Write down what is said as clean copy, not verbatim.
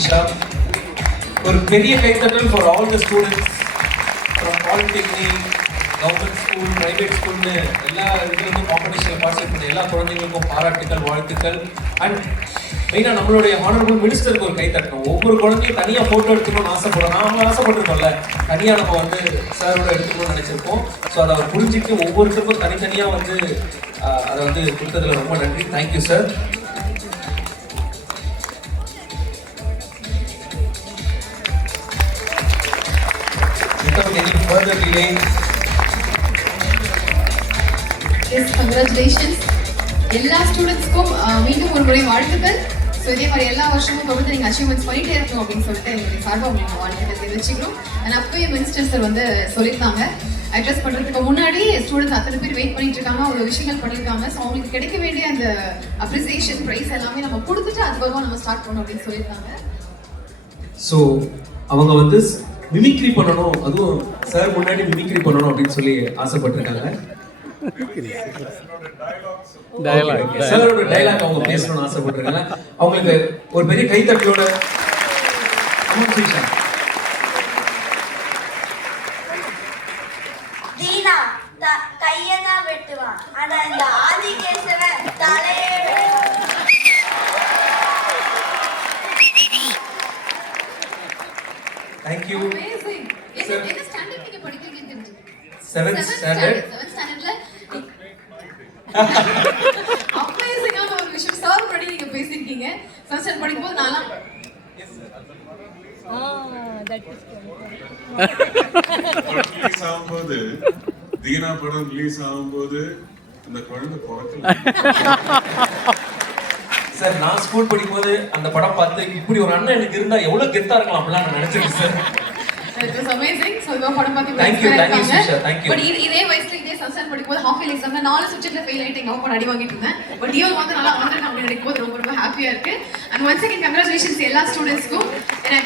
மனிஷா. ஒரு பெரிய கைத்தட்டல் for all the students from polytechnic, government school, private ஸ்கூல்னு எல்லா இதுலேருந்தும் காம்படிஷனில் பார்ட்டிசிபேட் பண்ண எல்லா குழந்தைங்களுக்கும் பாராட்டுக்கள், வாழ்த்துக்கள். அண்ட் மெயினாக நம்மளுடைய ஹானரபிள் மினிஸ்டருக்கு ஒரு கைத்தட்டணும். ஒவ்வொரு குழந்தையும் தனியாக ஃபோட்டோ எடுத்துக்கணும்னு ஆசைப்படுறோம். நாம ஆசைப்பட்டிருக்கோம்ல, தனியாக நம்ம வந்து சாரோட எடுத்துக்கணும்னு நினச்சிருக்கோம். ஸோ அதை அவர் புரிஞ்சுட்டு ஒவ்வொருத்தருக்கும் தனித்தனியாக வந்து அதை வந்து கொடுத்ததுல ரொம்ப நன்றி. Thank you sir. Without any further delay. Yes, congratulations. எல்லா ஸ்டூடெண்ட்ஸ்க்கும் மீண்டும் ஒரு முறை வாழ்த்துக்கள். ஸோ இதே மாதிரி எல்லா வருஷமும் தொடர்ந்து நீங்கள் அச்சீவ்மெண்ட்ஸ் பண்ணிகிட்டே இருக்கணும் அப்படின்னு சொல்லிட்டு எங்களுடைய சார்பாக உங்களுக்கு வாழ்த்துக்கள் தெரிவிச்சுக்கிறோம். அண்ட் அப்பவே மினிஸ்டர் சார் வந்து சொல்லியிருந்தாங்க, அட்ரஸ் பண்ணுறதுக்கு முன்னாடி ஸ்டூடெண்ட்ஸ் அத்தனை பேர் வெயிட் பண்ணிட்டு இருக்காங்க, அவ்வளோ விஷயங்கள் பண்ணியிருக்காங்க. ஸோ அவங்களுக்கு கிடைக்க வேண்டிய அந்த அப்ரிசியேஷன் ப்ரைஸ் எல்லாமே நம்ம கொடுத்துட்டு அதுக்கப்புறமா நம்ம ஸ்டார்ட் பண்ணணும் அப்படின்னு சொல்லியிருக்காங்க. ஸோ அவங்க வந்து மிமிக்ரி பண்ணணும், அதுவும் சார் முன்னாடி மிமிக்ரி பண்ணணும் அப்படின்னு சொல்லி ஆசைப்பட்டிருக்காங்க. சாரோட டைலாக் அவங்க பேசணும்னு ஆசைப்பட்டிருக்காங்க. அவங்களுக்கு ஒரு பெரிய கைத்தட்டலோட தீனா கையதான் வெட்டுவான், ஆனா இந்த ஆதிகேசவன் தலையே Thank you. Amazing. என்ன ஸ்டாண்டர்ட் நீங்க படிக்கிறீங்கன்னு தெரிஞ்சு. 7th standard. 7th standardல அமேசிங்கான ஒரு விஷயம் சார் படி நீங்க பேசிருக்கீங்க. 7th standard படிக்கும்போது நான்லாம் ரிலீஸ் ஆகும்போது தீனா படம் ரிலீஸ் ஆகும்போது அந்த குழந்தை பிறக்கல. சார் நான் ஸ்கூல் படிக்கும்போது அந்த படம் பார்த்து இப்படி ஒரு அண்ணன் எனக்கு இருந்தா எவ்வளவு கெத்தா இருக்கலாம் அப்படிலாம் நான் நினைச்சிருக்கேன் sir. It was amazing. So இவ படம் பார்த்து Thank you, Susha, thank you. But இதே வயசுல இதே சன்சன் படிக்கும்போது ஹாஃப் இயர்லி எக்ஸாம்ல 4 சப்ஜெக்ட்ல ஃபெயில் ஆயிட்டு எங்க அப்பா அடி வாங்கிட்டு இருந்தேன். பட் இவங்க வந்து நல்லா வந்திருக்காங்க அப்படின்னு நினைக்கும்போது ரொம்ப ரொம்ப ஹாப்பியா இருக்கு. அண்ட் ஒன்ஸ் அகைன் கங்க்ராச்சுலேஷன்ஸ் எல்லா ஸ்டூடெண்ட்ஸ்க்கும்.